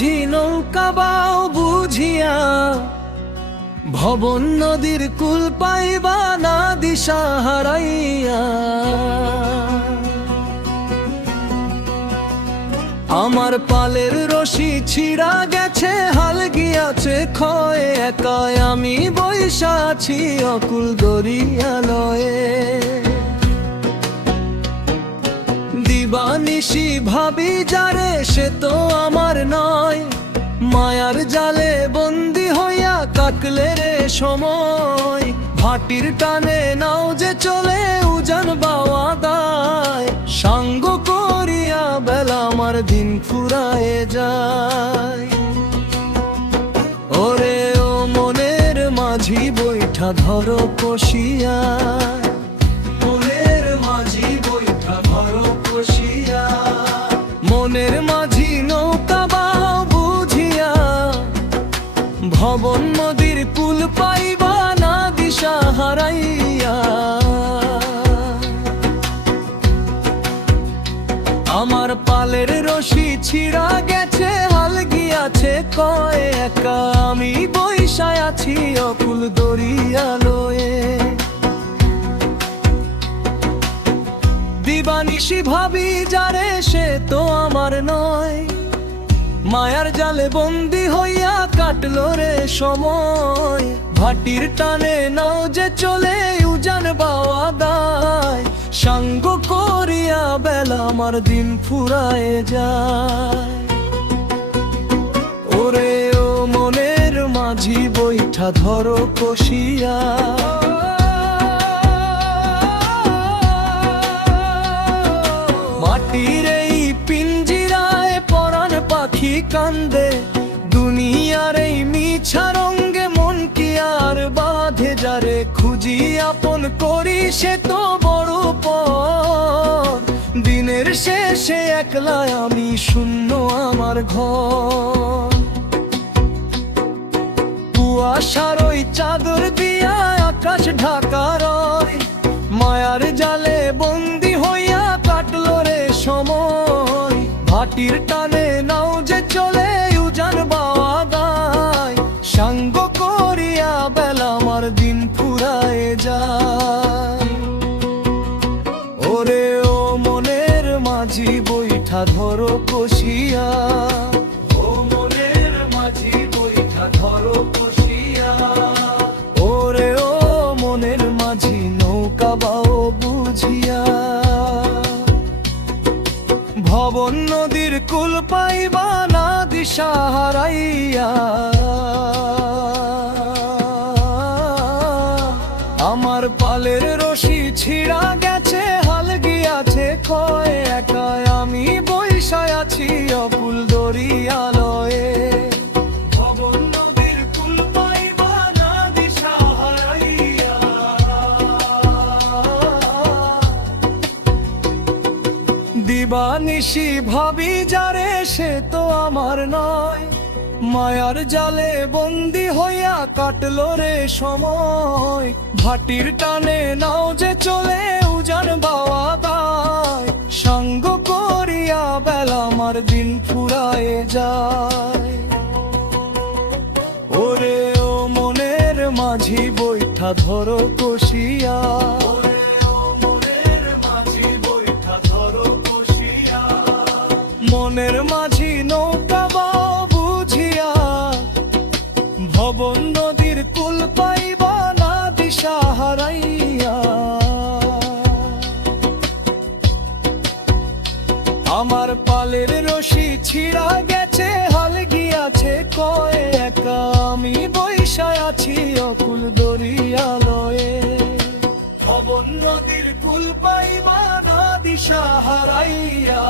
মাঝি নৌকা বাও বুঝিয়া, ভবন নদীর কুল পাইবা না দিশা হারাইয়া। আমার পালের রশি ছিঁড়া গেছে, হাল গিয়াছে ক্ষয়, একাই আমি বইসা আছি অকুল দরিয়ালয়ে। দিবানিশি ভাবি যারে সে তো আমার নয়, মায়ার জালে বন্দি হইয়া কাটলে রে সময়। ভাটির টানে নাও যে চলে উজান বাওয়া দায়, সাঙ্গ করিয়া বেলা আমার দিন ফুরায়ে যায়। ওরে ও মনের মাঝি বৈঠা ধরো কষিয়া, মনের মাঝি বৈঠা ধরো কষিয়া। মনের মাঝি নৌকা বাও বুঝিয়া, ভবন নদীর কুল পাইবা না দিশা হারাইয়া। আমার পালের রশি ছিঁড়া গেছে, হাল গিয়াছে কয়, একা আমি বইসায় আছি অকুল দরিয়ালয়ে। দিবানিশি ভাবি যারে সে তো আমার নয়, মায়ার জালে বন্দি হইয়া কাটলো রে সময়। ভাটির টানে নাও যে চলে উজান বাওয়া দায়, সাঙ্গ করিয়া বেলা আমার দিন ফুরায়ে যায়। ওরে ও মনের মাঝি বৈঠা ধরো কষিয়া, মাটির এই পিঞ্জিরায় পরাণ পাখি কান্দে, দুনিয়ার এই মিছা রঙ্গে মন কি আর বাঁধে যারে খুঁজি আপন করি সে তো বড় পর। দিনের শেষে একলা আমি শূন্য আমার ঘর, কুয়াশার ওই চাদর দিয়া আকাশ ঢাকা রয়, মায়ার জালে বন্দি হইয়া কাটলো রে সময়। ভাটির টানে নাও যে চলে উজান বাওয়া দায়, সাঙ্গ করিয়া বেলা আমার দিন ফুরায়ে যায়। ওরে ও মনের মাঝি বৈঠা ধরো কষিয়া, ও মনের মাঝি বৈঠা ধরো কষিয়া। ওরে ও মনের মাঝি নৌকা বাও বুঝিয়া, ভবন নদীর কুল পাইবা না দিশা হারাইয়া। আমার পালের রশি ছিঁড়া গেছে, হাল গিয়াছে ক্ষয়, একাই আমি বইসায় আছি অকুল দরিয়ালয়ে। ভবন নদীর কুল পাইবা না দিশা হারাইয়া। দিবানিশি ভাবি যারে সে তো আমার নয়, মায়ার জালে বন্দি হইয়া কাটলো রে সময়। ভাটির টানে নাও যে চলে উজান বাওয়া দায়, সাঙ্গ করিয়া বেলা আমার দিন ফুরায়ে যায়। ওরে ও মনের মাঝি বৈঠা ধরো কষিয়া, মনের মাঝি নৌকা বাও বুঝিয়া, ভবন নদীর কুল পাইবা না দিশা হারাইয়া। আমার পালের রশি ছিঁড়া গেছে, হাল গিয়াছে কয়, একা আমি বইসায় আছি অকুল দরিয়ালয়ে। ভবন নদীর কুল পাইবা না দিশা হারাইয়া।